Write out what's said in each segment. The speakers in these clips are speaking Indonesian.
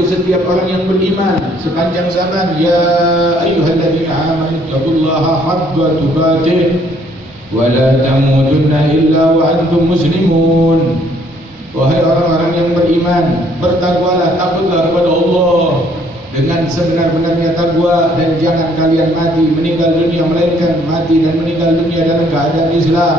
bagi setiap orang yang beriman sepanjang zaman. Ya ayyuhalladzina amanu taqullaha haqqa tuqatih wa la tamutunna illa wa antum muslimun. Wahai orang-orang yang beriman, bertakwalah, takutlah kepada Allah dengan sebenar-benarnya takwa, dan jangan kalian mati meninggal dunia melainkan mati dan meninggal dunia dalam keadaan Islam.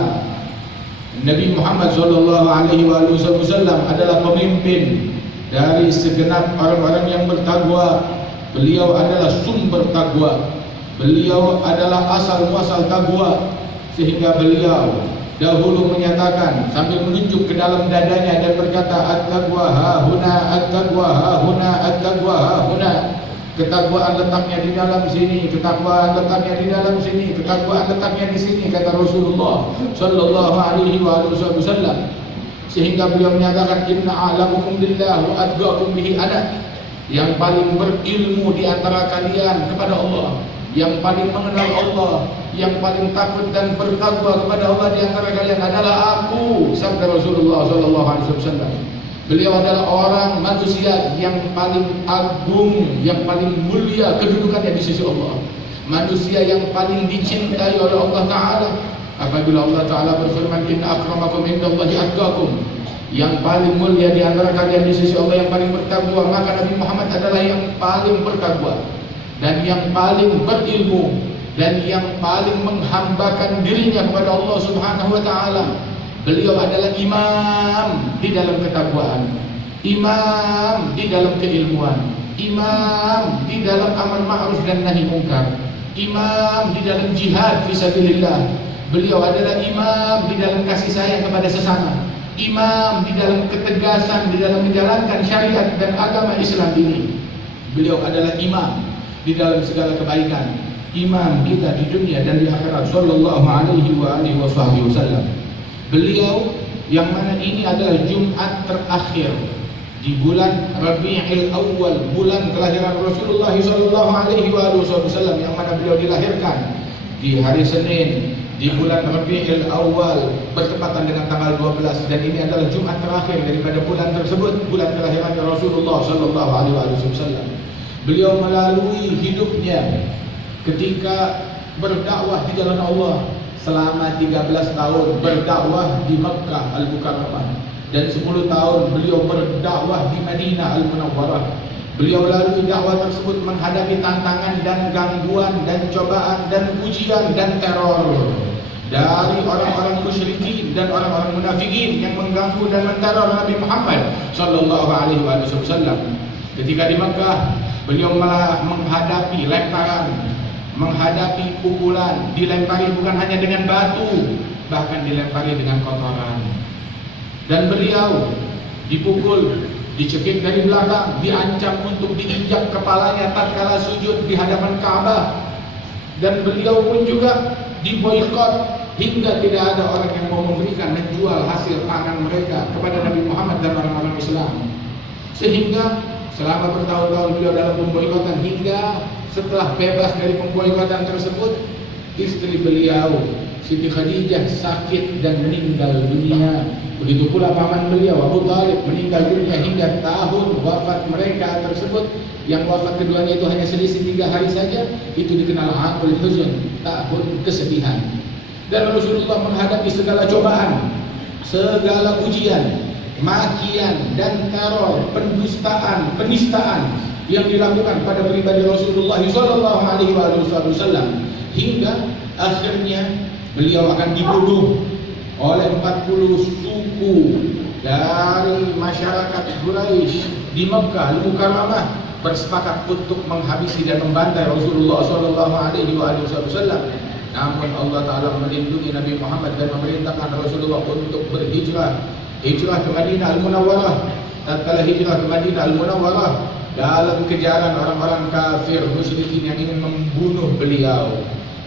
Nabi Muhammad SAW adalah pemimpin dari segenap orang-orang yang bertakwa. Beliau adalah sumber takwa. Beliau adalah asal muasal takwa, sehingga beliau dahulu menyatakan sambil menunjuk ke dalam dadanya dan berkata, at-taqwa hahuna, at-taqwa hahuna, at-taqwa hahuna. Ketakwaan letaknya di dalam sini, ketakwaan letaknya di dalam sini, ketakwaan letaknya di sini, kata Rasulullah sallallahu alaihi wasallam. Sehingga beliau menyatakan, inna a'lamukum billah wa atqakum bihi ana. Yang paling berilmu di antara kalian kepada Allah, yang paling mengenal Allah, yang paling takut dan bertakwa kepada Allah di antara kalian adalah aku, sabda Rasulullah SAW. Beliau adalah orang manusia yang paling agung, yang paling mulia kedudukannya di sisi Allah, manusia yang paling dicintai oleh Allah Ta'ala. Apabila Allah Ta'ala berfirman, inna akramakum indallahi atqakum, yang paling mulia di antara kalian di sisi Allah yang paling bertakwa, maka Nabi Muhammad adalah yang paling bertakwa dan yang paling berilmu dan yang paling menghambakan dirinya kepada Allah Subhanahu wa Ta'ala. Beliau adalah imam di dalam ketakwaan, imam di dalam keilmuan, imam di dalam amal ma'ruf dan nahi mungkar, imam di dalam jihad fisabilillah. Beliau adalah imam di dalam kasih sayang kepada sesama, imam di dalam ketegasan di dalam menjalankan syariat dan agama Islam ini. Beliau adalah imam di dalam segala kebaikan, imam kita di dunia dan di akhirat, sallallahu alaihi wasallam. Beliau yang mana ini adalah Jumat terakhir di bulan Rabiul Awal, bulan kelahiran Rasulullah sallallahu alaihi wasallam, yang mana beliau dilahirkan di hari Senin di bulan Rabiul Awal bertepatan dengan tanggal 12, dan ini adalah Jumat terakhir daripada bulan tersebut, bulan kelahiran Rasulullah sallallahu alaihi wasallam. Beliau melalui hidupnya ketika berdakwah di jalan Allah selama 13 tahun berdakwah di Makkah Al-Mukarramah, dan 10 tahun beliau berdakwah di Madinah Al-Munawwarah. Beliau lalui dakwah tersebut menghadapi tantangan dan gangguan dan cobaan dan ujian dan teror dari orang-orang musyrikin dan orang-orang munafikin yang mengganggu dan menteror Nabi Muhammad sallallahu alaihi wasallam. Ketika di Makkah, beliau malah menghadapi lemparan, menghadapi pukulan, dilempari bukan hanya dengan batu, bahkan dilempari dengan kotoran. Dan beliau dipukul, dicekik dari belakang, diancam untuk diinjak kepalanya tatkala sujud di hadapan Ka'bah. Dan beliau pun juga diboikot hingga tidak ada orang yang mau memberikan, menjual hasil pangan mereka kepada Nabi Muhammad dan orang-orang Islam. Sehingga selama bertahun-tahun beliau dalam pemboikotan, hingga setelah bebas dari pemboikotan tersebut, istri beliau Siti Khadijah sakit dan meninggal dunia. Begitu pula paman beliau Abu Thalib meninggal dunia hingga tahun wafat mereka tersebut, yang wafat keduanya itu hanya selisih 3 hari saja, itu dikenal Amul Huzn, tahun kesedihan. Dan Rasulullah menghadapi segala cobaan, segala ujian, makian dan teror, pendustaan, penistaan yang dilakukan pada pribadi Rasulullah sallallahu alaihi wasallam, hingga akhirnya beliau akan dibunuh oleh 40 suku dari masyarakat Quraisy di Makkah Al-Mukarramah, bersepakat untuk menghabisi dan membantai Rasulullah sallallahu alaihi wasallam. Namun Allah Ta'ala melindungi Nabi Muhammad dan memerintahkan Rasulullah untuk berhijrah, hijrah ke Madinah Al-Munawwarah. Tatkala hijrah ke Madinah Al-Munawwarah, dalam kejaran orang-orang kafir musyrikin yang ingin membunuh beliau,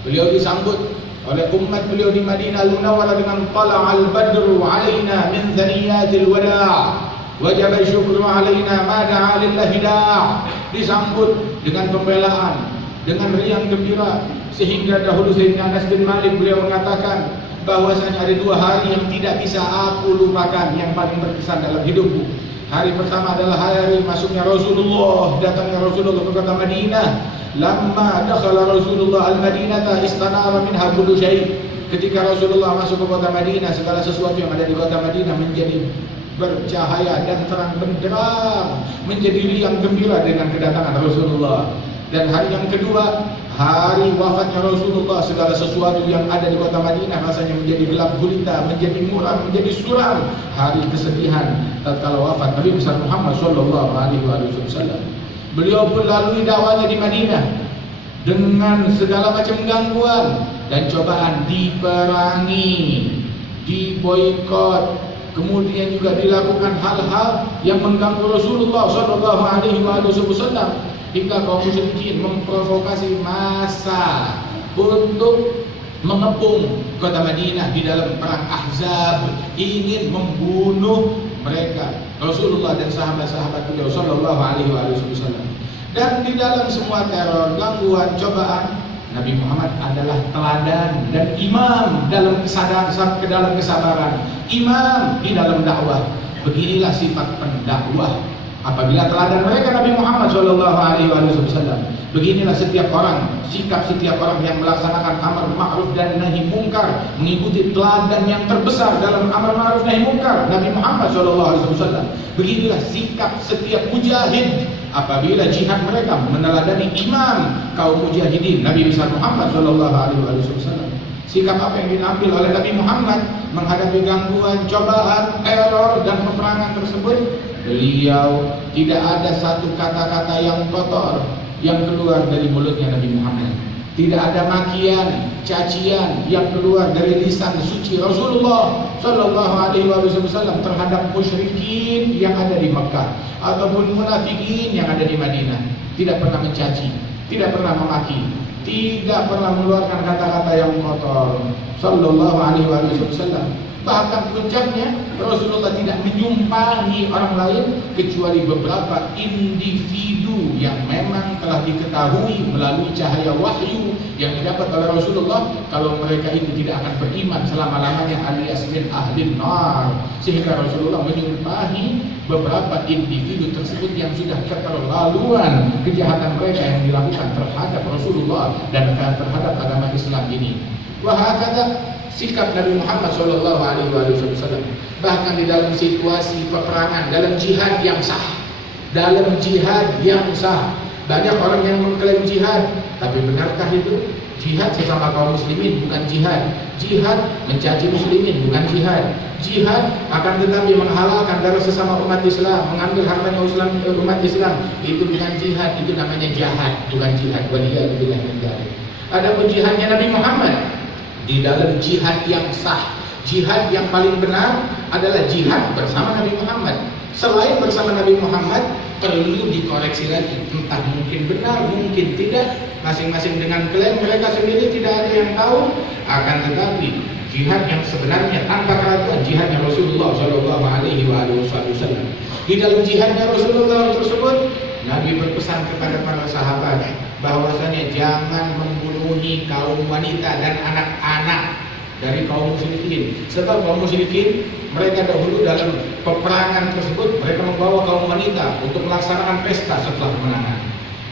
beliau disambut oleh umat beliau di Madinah Al-Munawwarah dengan tala'al badru alaina min thaniyatil wada' wajaba syukru alaina ma da'a lillahi da'. Disambut dengan pembelaan, dengan riang gembira, sehingga dahulu Sayyidina Anas bin Malik beliau mengatakan bahwasanya ada 2 hari yang tidak bisa aku lupakan, yang paling berkesan dalam hidupku. Hari pertama adalah hari masuknya Rasulullah, datangnya Rasulullah ke kota Madinah. Lamma dakhala Rasulullah al-Madinata istanara minha kullu syai'. Ketika Rasulullah masuk ke kota Madinah, segala sesuatu yang ada di kota Madinah menjadi bercahaya dan terang benderang, menjadi riang gembira dengan kedatangan Rasulullah. Dan hari yang kedua, hari wafatnya Rasulullah, segala sesuatu yang ada di kota Madinah rasanya menjadi gelap gulita, menjadi muram, menjadi suram. Hari kesedihan tatkala wafat Nabi besar Muhammad sallallahu alaihi wasallam. Beliau pun lalui dakwahnya di Madinah dengan segala macam gangguan dan cobaan, diperangi, diboikot, kemudian juga dilakukan hal-hal yang mengganggu Rasulullah sallallahu alaihi wasallam, hingga kaum musyrikin memprovokasi massa untuk mengepung kota Madinah di dalam perang Ahzab, ingin membunuh mereka, Rasulullah dan sahabat-sahabat beliau sallallahu alaihi wasallam. Dan di dalam semua teror, gangguan, cobaan, Nabi Muhammad adalah teladan dan imam dalam kesabaran, imam di dalam dakwah. Beginilah sifat pendakwah. Apabila teladan mereka Nabi Muhammad sallallahu alaihi wasallam, beginilah setiap orang, sikap setiap orang yang melaksanakan amar ma'ruf dan nahi mungkar, mengikuti teladan yang terbesar dalam amar ma'ruf nahi mungkar Nabi Muhammad sallallahu alaihi wasallam. Beginilah sikap setiap mujahid apabila jihad mereka meneladani imam kaum mujahidin Nabi besar Muhammad sallallahu alaihi wasallam. Sikap apa yang diambil oleh Nabi Muhammad menghadapi gangguan, cobaan, teror dan peperangan tersebut? Beliau tidak ada satu kata-kata yang kotor yang keluar dari mulutnya Nabi Muhammad. Tidak ada makian, cacian yang keluar dari lisan suci Rasulullah sallallahu alaihi wasallam terhadap musyrikin yang ada di Mekah ataupun munafikin yang ada di Madinah. Tidak pernah mencaci, tidak pernah memaki, tidak pernah mengeluarkan kata-kata yang kotor sallallahu alaihi wasallam. Bahkan puncaknya Rasulullah tidak menyumpahi orang lain kecuali beberapa individu yang memang telah diketahui melalui cahaya wahyu yang didapat oleh Rasulullah kalau mereka itu tidak akan beriman selama-lamanya alias min ahlin nar. Sehingga Rasulullah menyumpahi beberapa individu tersebut yang sudah keterlaluan kejahatan mereka yang dilakukan terhadap Rasulullah dan terhadap agama Islam ini. Wahakata sikap Nabi Muhammad sallallahu alaihi wasallam bahkan di dalam situasi peperangan, dalam jihad yang sah, dalam jihad yang sah. Banyak orang yang mengklaim jihad, tapi benarkah itu? Jihad sesama kaum muslimin bukan jihad. Jihad mencaci muslimin bukan jihad. Jihad akan tetapi menghalalkan darah sesama umat Islam, mengambil hartanya umat Islam, itu bukan jihad, itu namanya jahat, bukan jihad. Waliyadzubillah min dzalik. Adapun jihadnya Nabi Muhammad di dalam jihad yang sah, jihad yang paling benar adalah jihad bersama Nabi Muhammad. Selain bersama Nabi Muhammad perlu dikoreksi lagi, entah mungkin benar, mungkin tidak, masing-masing dengan klaim mereka sendiri, tidak ada yang tahu. Akan tetapi jihad yang sebenarnya tanpa keraguan jihadnya Rasulullah sallallahu alaihi wasallam. Di dalam jihadnya Rasulullah tersebut, Nabi berpesan kepada para sahabat bahwasanya jangan membunuhi kaum wanita dan anak-anak dari kaum musyrikin. Sebab kaum musyrikin mereka dahulu dalam peperangan tersebut mereka membawa kaum wanita untuk melaksanakan pesta setelah kemenangan.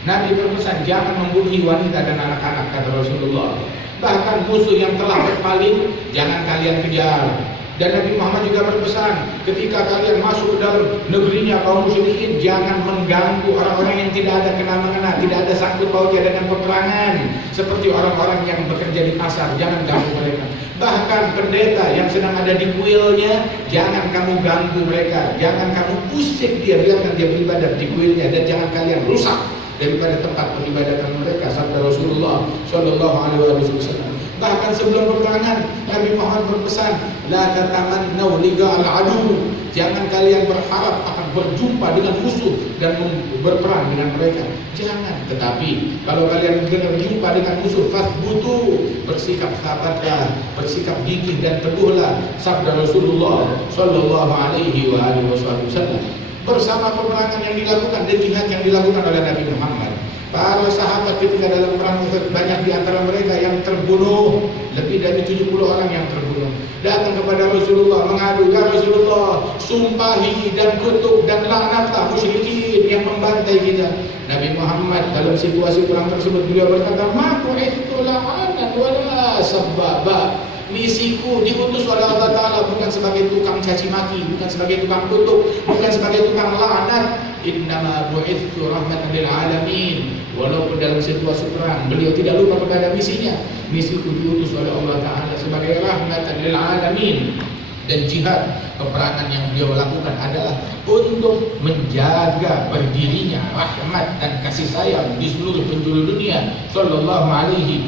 Nabi berpesan jangan membunuh wanita dan anak-anak, kata Rasulullah. Bahkan musuh yang telah berpaling jangan kalian kejar. Dan Nabi Muhammad juga berpesan, ketika kalian masuk ke dalam negerinya kaum musyrikin, jangan mengganggu orang-orang yang tidak ada kena-mengena, tidak ada sangkut pautnya dengan peperangan, seperti orang-orang yang bekerja di pasar, jangan ganggu mereka. Bahkan pendeta yang sedang ada di kuilnya, jangan kamu ganggu mereka, jangan kamu usik dia, biarkan dia beribadah di kuilnya, dan jangan kalian rusak daripada tempat peribadatan mereka, sabda Rasulullah sallallahu alaihi wasallam. Bahkan sebelum peperangan Nabi Muhammad berpesan, la tatamannaw liqa'al adu, jangan kalian berharap akan berjumpa dengan musuh dan berperang dengan mereka, jangan. Tetapi kalau kalian berjumpa dengan musuh, fasbutu, bersikap sabarlah, bersikap gigih dan teguhlah, sabda Rasulullah sallallahu alaihi wasallam. Bersama peperangan yang dilakukan dan jihad yang dilakukan oleh Nabi Muhammad, Para sahabat ketika dalam perang Uhud, banyak di antara mereka yang terbunuh, lebih dari 70 orang yang terbunuh. Datang kepada Rasulullah mengadu, "Ya Rasulullah, sumpahi dan kutuk dan laknatlah musyrikin yang membantai kita." Nabi Muhammad dalam situasi perang tersebut beliau berkata, "Ma bu'ithtu la'anan wala sabbaba." Misiku diutus oleh Allah Ta'ala bukan sebagai tukang caci maki, bukan sebagai tukang kutuk, bukan sebagai tukang laknat. Innama bu'ithtu rahmatan lil alamin. Walaupun dalam situasi perang beliau tidak lupa kepada misinya. Misiku diutus oleh Allah Ta'ala sebagai rahmatan lil alamin. Dan jihad peperangan yang beliau lakukan adalah untuk menjaga berdirinya rahmat dan kasih sayang di seluruh penjuru dunia sallallahu alaihi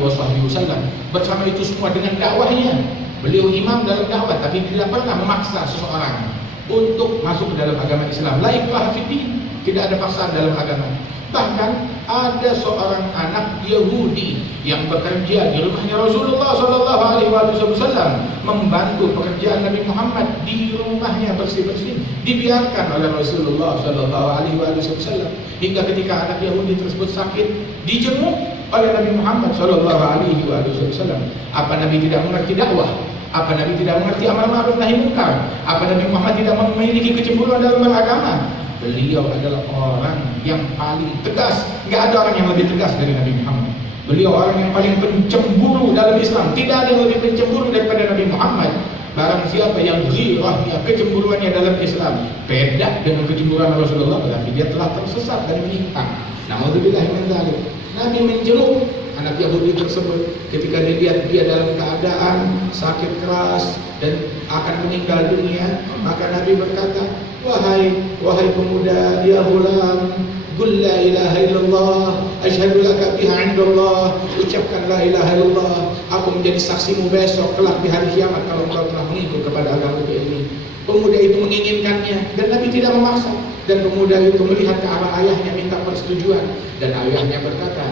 wasallam. Bersama itu semua dengan dakwahnya, beliau imam dalam dakwah, tapi tidak pernah memaksa seseorang untuk masuk ke dalam agama Islam. La ikraha fiddin, tidak ada paksaan dalam agama. Bahkan ada seorang anak Yahudi yang bekerja di rumahnya Rasulullah sallallahu alaihi wasallam, membantu pekerjaan Nabi Muhammad di rumahnya bersih-bersih, dibiarkan oleh Rasulullah sallallahu alaihi wasallam hingga ketika anak Yahudi tersebut sakit, dijenguk oleh Nabi Muhammad sallallahu alaihi wasallam. Apa Nabi tidak mengerti dakwah? Apa Nabi tidak mengerti amar ma'ruf nahi munkar? Apa Nabi Muhammad tidak memiliki kecemburuan dalam beragama? Beliau adalah orang yang paling tegas. Tidak ada orang yang lebih tegas dari Nabi Muhammad. Beliau orang yang paling pencemburu dalam Islam. Tidak ada yang lebih pencemburu daripada Nabi Muhammad. Barang siapa yang ghirahnya, kecemburuannya dalam Islam beda dengan kecemburuan Rasulullah, berarti dia telah tersesat dan menyimpang. Na'udzubillah min dzalik. Nabi menjenguk anak Yahudi tersebut ketika dilihat dia dalam keadaan sakit keras dan akan meninggal dunia, maka Nabi berkata, wahai pemuda, ya ghulam, qul la ilaha illallah, asyhadu laka biha 'indallah, ucapkan la ilaha illallah, aku menjadi saksimu besok kelak di hari kiamat kalau engkau telah mengikut kepada agama ini. Pemuda itu menginginkannya dan Nabi tidak memaksa, dan pemuda itu melihat ke arah ayahnya minta persetujuan, dan ayahnya berkata,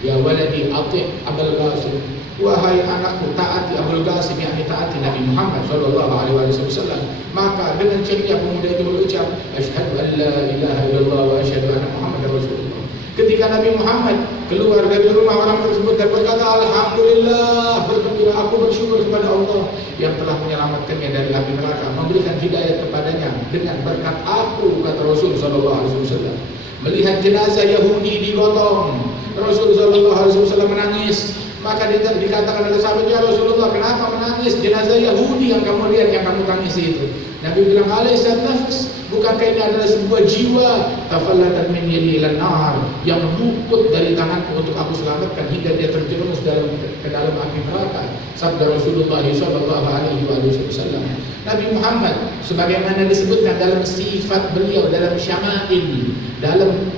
ya waladi ati' Abul Qasim, wahai anakku, taati Abul Qasim, yakni taati Nabi Muhammad sallallahu alaihi wasallam. Maka dengan ceria pemuda itu berucap, asyhadu an la ilaha illallah wa asyhadu anna Muhammadar Rasulullah. Ketika Nabi Muhammad keluar dari rumah orang tersebut dan berkata, alhamdulillah, bergembira, aku bersyukur kepada Allah yang telah menyelamatkannya dari api neraka, memberikan hidayah kepadanya dengan berkat aku, kata Rasul sallallahu alaihi wasallam. Melihat jenazah Yahudi digotong, Rasul sallallahu alaihi wasallam menangis. Maka dikatakan oleh sahabat, ya Rasulullah, kenapa menangis? Jenazah Yahudi yang kamu lihat, yang kamu tangisi itu. Nabi bilang, alaisa nafs, bukankah ini adalah sebuah jiwa tafallatan min yadi ilan nar, yang luput dari tanganku untuk aku selamatkan hingga dia terjerumus ke dalam api neraka. Sabda Rasulullah sallallahu alaihi wasallam. Nabi Muhammad sebagaimana disebutkan dalam sifat beliau, dalam syama'il, dalam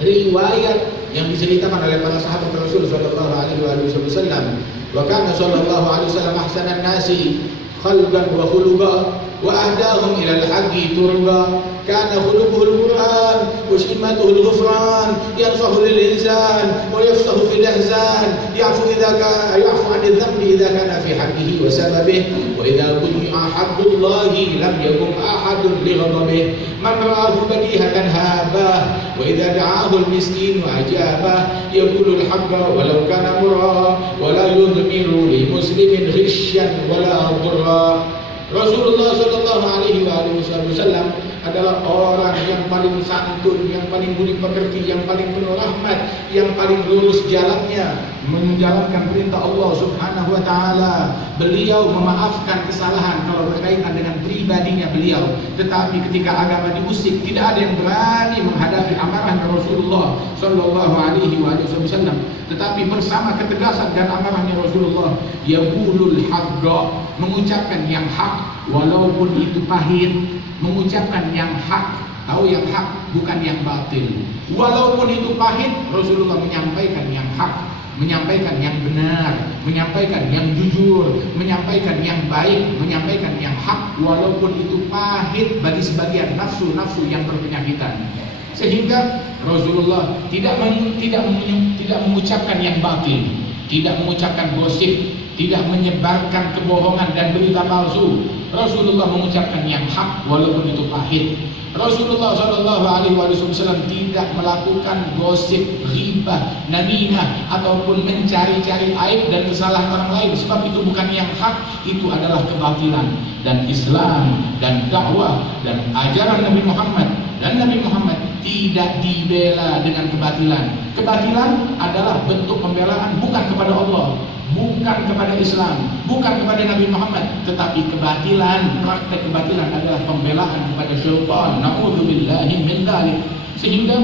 riwayat yang diceritakan oleh para sahabat Rasul sallallahu alaihi wasallam, wa kana sallallahu alaihi wasallam ahsanan nasi khalqan wa khuluqan wa ahdahum ila al-haqqi turba, kana khuluquhu al-Qur'an wa shimatuhu al-ghufran, yanfahu lil-insan wa yafsahu fil ahzan, ya'fu 'an adh-dhanbi idza kana fi haqqihi wa sababihi, wa idza quti'a hablullahi lam yakun ahadun li ghadabihi, man ra'ahu badihatan habah, wa idza da'ahu al-miskin wa ajabah, yaqulu al-haqqa walau kana murra, wa la yudmiru li muslimin ghishyan wa la dhurra. Rasulullah sallallahu alaihi wasallam adalah orang yang paling santun, yang paling budi pekerti, yang paling penuh rahmat, yang paling lurus jalannya menjalankan perintah Allah Subhanahu wa taala. Beliau memaafkan kesalahan kalau berkaitan dengan pribadinya beliau, tetapi ketika agama diusik, tidak ada yang berani menghadapi amarah Rasulullah sallallahu alaihi wasallam. Tetapi bersama ketegasan dan amarahnya Rasulullah, yaqulul haqqa, mengucapkan yang hak walaupun itu pahit, mengucapkan yang hak, tahu yang hak bukan yang batil. Walaupun itu pahit, Rasulullah menyampaikan yang hak, menyampaikan yang benar, menyampaikan yang jujur, menyampaikan yang baik, menyampaikan yang hak walaupun itu pahit bagi sebagian nafsu-nafsu yang berpenyakitan. Sehingga Rasulullah tidak mengucapkan yang batil, tidak mengucapkan gosip, tidak menyebarkan kebohongan dan berita palsu. Rasulullah mengucapkan yang hak walaupun itu pahit. Rasulullah Shallallahu Alaihi Wasallam tidak melakukan gosip, ghibah, namimah ataupun mencari-cari aib dan kesalahan orang lain, sebab itu bukan yang hak, itu adalah kebatilan. Dan Islam dan dakwah dan ajaran Nabi Muhammad tidak dibela dengan kebatilan. Kebatilan adalah bentuk pembelaan bukan kepada Allah, bukan kepada Islam, bukan kepada Nabi Muhammad, tetapi kebatilan, praktek kebatilan adalah pembelaan kepada syaitan. Na'udzubillahi min dzalik. Sehingga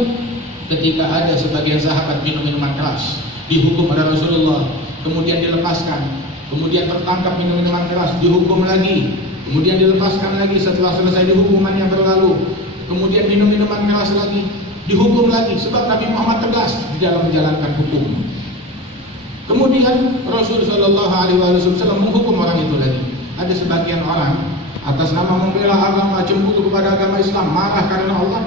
ketika ada sebagian sahabat minum minuman keras, dihukum oleh Rasulullah, kemudian dilepaskan, kemudian tertangkap minum minuman keras, dihukum lagi, kemudian dilepaskan lagi setelah selesai hukumannya berlalu, kemudian minum minuman keras lagi, dihukum lagi, sebab Nabi Muhammad tegas di dalam menjalankan hukum. Kemudian Rasul Shallallahu Alaihi Wasallam menghukum orang itu lagi. Ada sebagian orang atas nama membela agama, cemburu kepada agama Islam, marah karena Allah,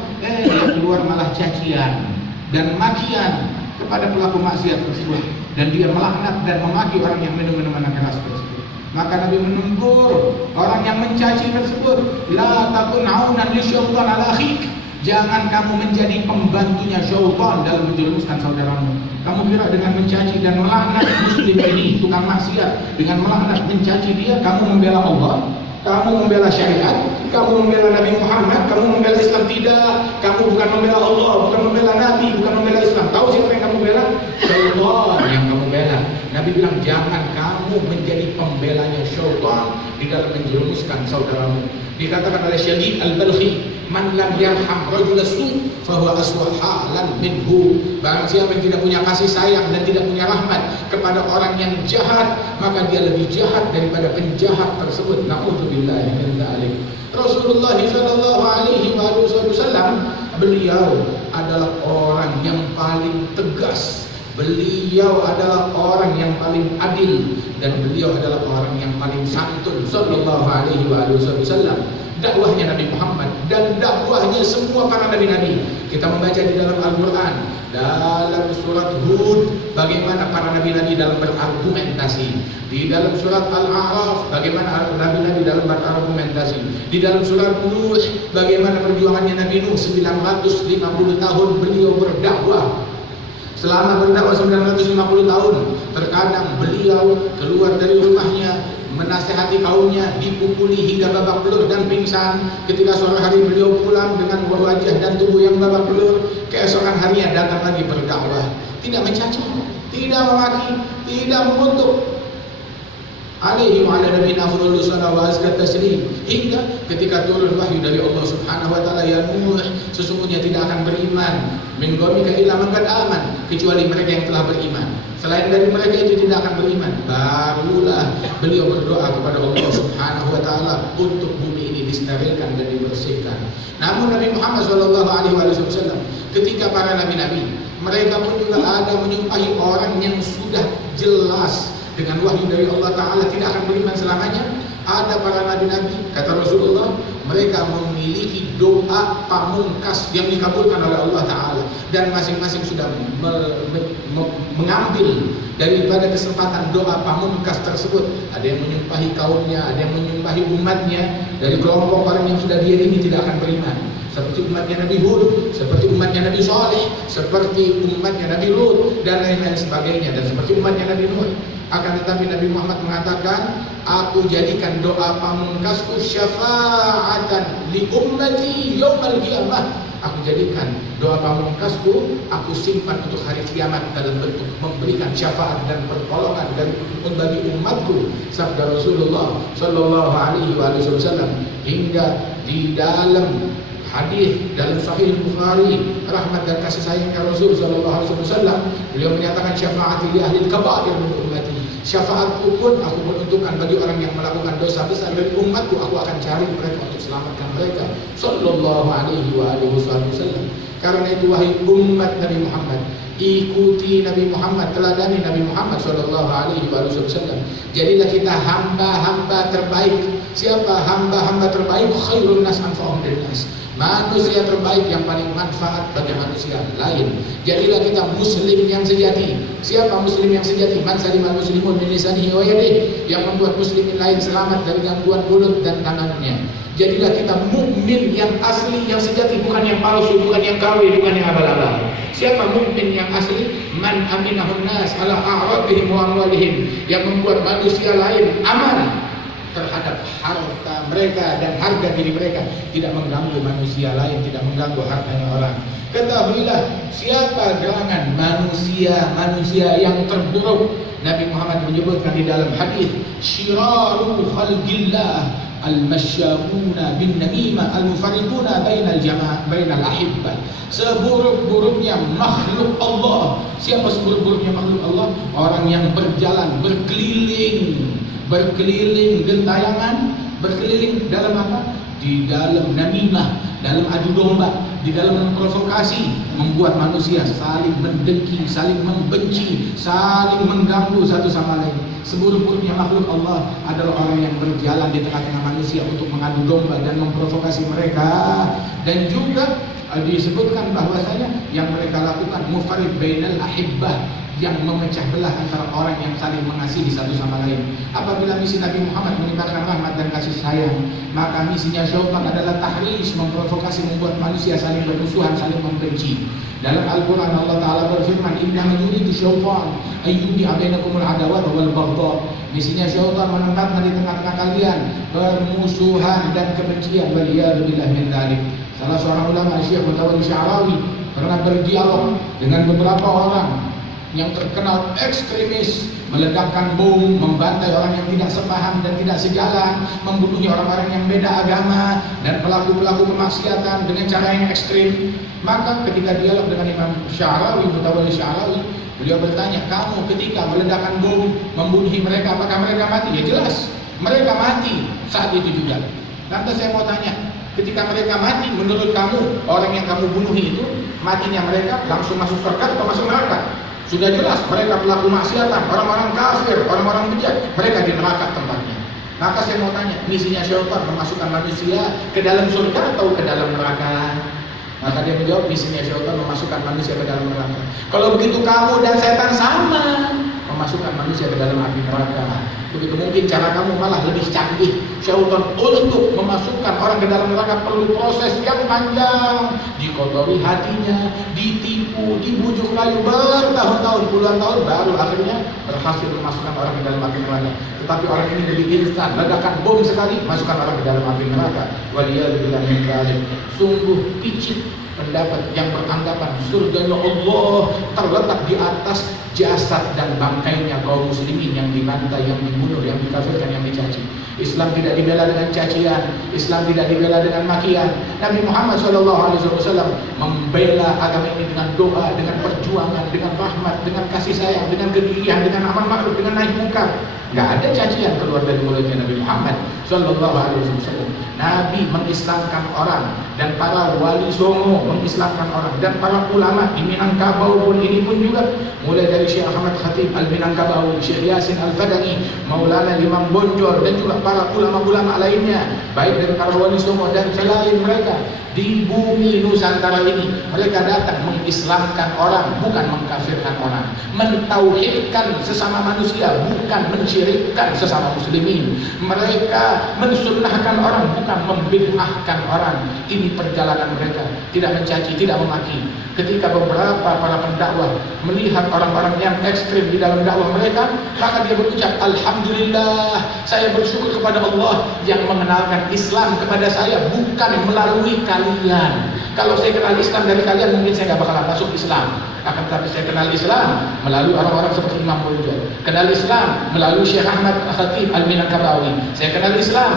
keluar malah cacian dan makian kepada pelaku maksiat tersebut, dan dia melaknat dan memaki orang yang minum minuman keras tersebut. Maka Nabi menegur orang yang mencaci tersebut, la takun aunan li syaitan ala akhik. Jangan kamu menjadi pembantunya syaitan dalam menjerumuskan saudaramu. Kamu kira dengan mencaci dan melaknat muslim ini, tukang maksiat, dengan melaknat mencaci dia, kamu membela Allah, kamu membela syariat, kamu membela Nabi Muhammad, kamu membela Islam? Tidak. Kamu bukan membela Allah, bukan membela Nabi, bukan membela Islam. Tahu siapa yang kamu bela? Syaitan yang kamu bela. Nabi bilang jangan kamu menjadi pembelanya syaitan di dalam menjerumuskan saudaramu. Dikatakan oleh Syagid Al-Balkhi, man lam yarham rajul su' fahuwa aswa halan minhu. Barang siapa yang tidak punya kasih sayang dan tidak punya rahmat kepada orang yang jahat, maka dia lebih jahat daripada penjahat tersebut. Na'udzubillahi min dzalik. Rasulullah sallallahu alaihi wasallam, beliau adalah orang yang paling tegas, beliau adalah orang yang paling adil, dan beliau adalah orang yang paling santun sallallahu alaihi wasallam. Dakwahnya Nabi Muhammad dan dakwahnya semua para nabi-nabi. Kita membaca di dalam Al-Quran, dalam surat Hud, bagaimana para nabi-nabi dalam berargumentasi. Di dalam surat Al-A'raf, bagaimana nabi-nabi dalam berargumentasi. Di dalam surat Nuh, bagaimana perjuangannya Nabi Nuh 950 tahun beliau berdakwah. Selama berdakwah 950 tahun, terkadang beliau keluar dari rumahnya menasihati kaumnya, dipukuli hingga babak belur dan pingsan. Ketika sore hari beliau pulang dengan wajah dan tubuh yang babak belur. Keesokan harinya datang lagi berdakwah, tidak mencaci, tidak memaki, tidak mengutuk. Alaihi wa ala nabiyina afdhalus salawat wa azkat taslim. Hingga ketika turun wahyu dari Allah Subhanahu wa taala, ya Nuh, sesungguhnya tidak akan beriman min qaumika illa man qad aman, kecuali mereka yang telah beriman. Selain dari mereka itu tidak akan beriman. Barulah beliau berdoa kepada Allah Subhanahu wa taala untuk bumi ini disterilkan dan dibersihkan. Namun Nabi Muhammad sallallahu alaihi wasallam, ketika para nabi-nabi, mereka pun juga ada menyumpahi orang yang sudah jelas dengan wahyu dari Allah Ta'ala tidak akan beriman selamanya. Ada para nabi-nabi, kata Rasulullah, mereka memiliki doa pamungkas yang dikabulkan oleh Allah Ta'ala, dan masing-masing sudah mengambil daripada kesempatan doa pamungkas tersebut. Ada yang menyumpahi kaumnya, ada yang menyumpahi umatnya. Dari kelompok orang yang sudah dia ini tidak akan beriman, seperti umatnya Nabi Hud, seperti umatnya Nabi Saleh, seperti umatnya Nabi Lut, dan lain-lain sebagainya, dan seperti umatnya Nabi Nuh. Akan tetapi Nabi Muhammad mengatakan, aku jadikan doa pamungkasku syafa'atan li ummati yaumal qiyamah. Aku jadikan doa pamungkasku, aku simpan untuk hari kiamat dalam bentuk memberikan syafaat dan pertolongan bagi umatku. Sabda Rasulullah sallallahu alaihi wasallam. Hingga di dalam hadis dalam Sahih Bukhari, rahmat dan kasih sayangnya Rasul sallallahu alaihi wasallam, beliau menyatakan syafaati li ahli kabair min ummati. Syafaatku pun aku peruntukkan bagi orang yang melakukan dosa besar dari umatku. Aku akan cari mereka untuk selamatkan mereka. Sallallahu alaihi wasallam. Karena itu wahai umat Nabi Muhammad, ikuti Nabi Muhammad, teladani Nabi Muhammad sallallahu alaihi wasallam. Jadilah kita hamba-hamba terbaik. Siapa hamba-hamba terbaik? Khairun nas anfa'uhum linnas. manusia terbaik yang paling manfaat bagi manusia lain. Jadilah kita muslim yang sejati. Siapa muslim yang sejati? Man salimal muslimun min lisanihi wa yadihi, yang membuat muslimin lain selamat dari gangguan mulut dan tangannya. Jadilah kita mukmin yang asli, yang sejati, bukan yang palsu, bukan yang KW, bukan yang abal-abal. Siapa mukmin yang asli? Man aminahun nas ala a'radihim wa amwalihim, yang membuat manusia lain aman terhadap harta mereka dan harga diri mereka, tidak mengganggu manusia lain, tidak mengganggu hartanya orang. Ketahuilah siapa gerangan manusia yang terburuk. Nabi Muhammad menyebutkan di dalam hadis, syiraru khalqillah al-masyabuna bin namimah al-mufarriquna bainal ahibbah. Seburuk-buruknya makhluk Allah. Siapa seburuk-buruknya makhluk Allah? Orang yang berjalan berkeliling gentayangan, berkeliling dalam apa? Di dalam namimah, dalam adu domba, di dalam provokasi, membuat manusia saling mendengki, saling membenci, saling mengganggu satu sama lain. Seburuk-buruknya makhluk Allah adalah orang yang berjalan di tengah-tengah manusia untuk mengadu domba dan memprovokasi mereka. Dan juga disebutkan bahwasanya yang mereka lakukan mufarrid bainal ahibbah, yang memecah belah antara orang yang saling mengasihi satu sama lain. Apabila misi Nabi Muhammad menyebarkan rahmat dan kasih sayang, maka misinya syaitan adalah tahrish, memprovokasi, membuat manusia saling bermusuhan, saling membenci. Dalam Al-Quran Allah Ta'ala berfirman, innama yuridu syaitan ayyubi'a bainakumul adawat wal baghdha. Misinya syaitan menempatkan di tengah-tengah kalian permusuhan dan kebencian. Waliyadzubillah min dzalik. Salah seorang ulama, Syekh Mutawalli Sya'rawi, pernah berdialog dengan beberapa orang yang terkenal ekstremis, meledakkan bom, membantai orang yang tidak sepaham dan tidak sejalan, membunuh orang-orang yang beda agama, dan pelaku-pelaku kemaksiatan dengan cara yang ekstrim. Maka ketika dialog dengan Imam Sya'rawi, Mutawalli Sya'rawi, beliau bertanya, kamu ketika meledakkan bom, membunuh mereka, apakah mereka mati? Ya jelas, mereka mati saat itu juga. Lantas saya mau tanya, ketika mereka mati, menurut kamu, orang yang kamu bunuh itu, matinya mereka langsung masuk surga atau masuk neraka? Sudah jelas mereka pelaku maksiatan, orang-orang kafir, orang-orang bejat, mereka di neraka tempatnya. Maka saya mau tanya, misinya syaitan memasukkan manusia ke dalam surga atau ke dalam neraka? Maka dia menjawab, misinya syaitan memasukkan manusia ke dalam neraka. Kalau begitu kamu dan setan sama, memasukkan manusia ke dalam api neraka. Begitu mungkin cara kamu malah lebih canggih. Syaitan untuk memasukkan orang ke dalam neraka perlu proses yang panjang, dikotori hatinya, ditipu, dibujuk rayu bertahun-tahun, puluhan tahun, baru akhirnya berhasil memasukkan orang ke dalam api neraka. Tetapi orang ini lebih instan, ledakan bom sekali, masukkan orang ke dalam api neraka. Waliyadzubillah min dzalik. Sungguh picik pendapat yang beranggapan surganya Allah terletak di atas jasad dan bangkainya kaum muslimin yang dibantai, yang dibunuh, yang dikafirkan, yang dicaci. Islam tidak dibela dengan cacian, Islam tidak dibela dengan makian. Nabi Muhammad SAW membela agama ini dengan doa, dengan perjuangan, dengan rahmat, dengan kasih sayang, dengan kegigihan, dengan amar ma'ruf, dengan nahi munkar. Gak ada cacian keluar dari mulutnya Nabi Muhammad SAW. Nabi mengislamkan orang, dan para wali songo mengislamkan orang, dan para ulama di Minangkabau pun ini pun juga, mulai dari Syekh Ahmad Khatib Al-Minangkabau, Syekh Yasin Al-Fadani, Maulana Imam Bonjol, dan juga para ulama-ulama lainnya, baik dari para wali songo dan selain mereka di bumi Nusantara ini. Mereka datang mengislamkan orang, bukan mengkafirkan orang, mentauhidkan sesama manusia, bukan mensyirikkan sesama muslimin. Mereka mensunnahkan orang, bukan membid'ahkan orang. Ini perjalanan mereka, tidak mencaci, tidak memaki. Ketika beberapa para pendakwah melihat orang-orang yang ekstrim di dalam dakwah mereka, maka dia berucap, alhamdulillah, saya bersyukur kepada Allah yang mengenalkan Islam kepada saya, bukan melalui kalian. Kalau saya kenal Islam dari kalian, mungkin saya gak bakalan masuk Islam. Akan tetapi saya kenal Islam melalui orang-orang seperti Imam Bonjol, kenal Islam melalui Syekh Ahmad Khatib Al-Minangkabawi. Saya kenal Islam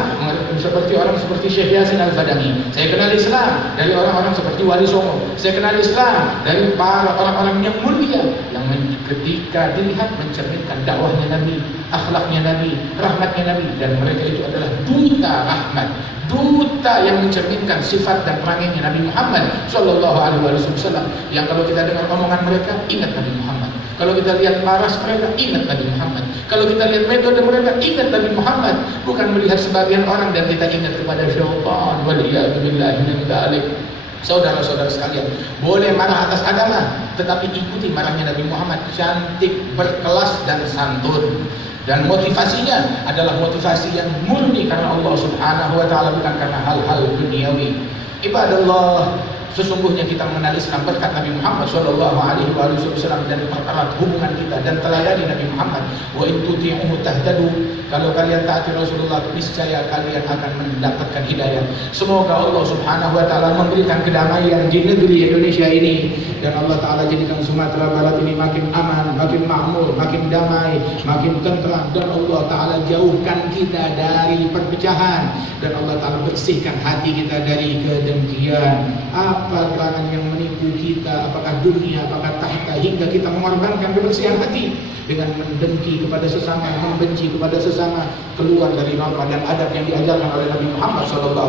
seperti orang seperti Syekh Yasin Al-Fadani. Saya kenal Islam dari orang-orang seperti Wali Songo. Saya kenal Islam dari para orang-orang yang mulia, yang ketika dilihat mencerminkan dakwahnya Nabi, akhlaknya Nabi, rahmatnya Nabi, dan mereka itu adalah duta rahmat, duta yang mencerminkan sifat dan peranginya Nabi Muhammad SAW. Yang kalau kita dengar omongan mereka, ingat Nabi Muhammad Kalau kita lihat paras mereka, ingat Nabi Muhammad. Kalau kita lihat metode mereka, ingat Nabi Muhammad. Bukan melihat sebagian orang dan kita ingat kepada syaitan. Waliyahzubillahi min dzalik. Saudara-saudara sekalian, boleh marah atas agama, tetapi ikuti marahnya Nabi Muhammad, cantik, berkelas dan santun. Dan motivasinya adalah motivasi yang murni karena Allah Subhanahu wa taala, bukan karena hal-hal duniawi. Ibadallah, sesungguhnya kita mengenal Islam berkat Nabi Muhammad sallallahu alaihi wasallam dan perkara hubungan kita dan teladani Nabi Muhammad. Wa in tuti'uhu tahtadu, kalau kalian taati Rasulullah, niscaya kalian akan mendapatkan hidayah. Semoga Allah Subhanahu wa taala memberikan kedamaian di negeri Indonesia ini, dan Allah taala jadikan Sumatera Barat ini makin aman, makin makmur, makin damai, makin tentram, dan Allah taala jauhkan kita dari perpecahan, dan Allah taala bersihkan hati kita dari kedengkian. Apa gerangan yang menipu kita, apakah dunia, apakah tahta, hingga kita mengorbankan kebersihan hati dengan mendengki kepada sesama, membenci kepada sesama, keluar dari norma dan adab yang diajarkan oleh Nabi Muhammad SAW.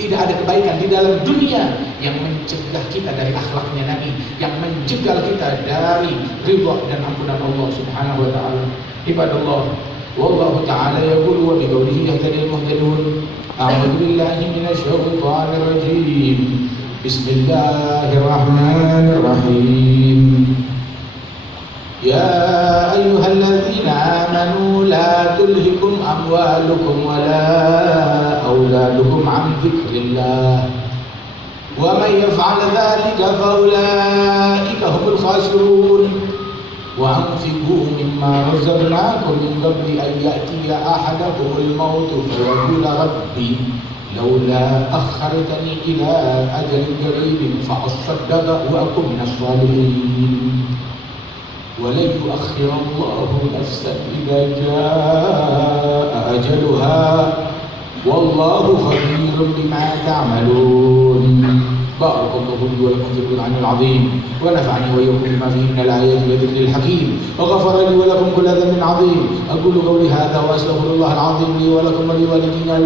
Tidak ada kebaikan di dalam dunia yang mencegah kita dari akhlaknya Nabi, yang menjegal kita dari ridha dan ampunan Allah Subhanahu wa taala. Ibadallah, wallahu taala yaqulu wa biqaulihi yahtadil muhtadun. A'udzu billahi minasy syaithanir rajim. Bismillahirrahmanirrahim. Ya ayyuhalladzina amanu la tulhikum amwalukum wala auladukum an dzikrillah. Wa man yaf'al dzalika fa ulaika humul khasirun. Wa anfiqu mimma razaqnakum min qabli an ya'tiya ahadakumul maut fa yaqula rabbi laula akhartani ila ajalin qaribin fa asaddaqa wa akun minas salihin. ولن يؤخر الله نفسا إذا جاء أجلها والله خبير بما تعملون. بارك الله لي ولكم في القرآن العظيم، ونفعني وإياكم بما فيه من الآيات والذكر الحكيم، وغفر لي ولكم كل ذنب عظيم. أقول قولي هذا وأستغفر الله العظيم لي ولكم ولوالدينا.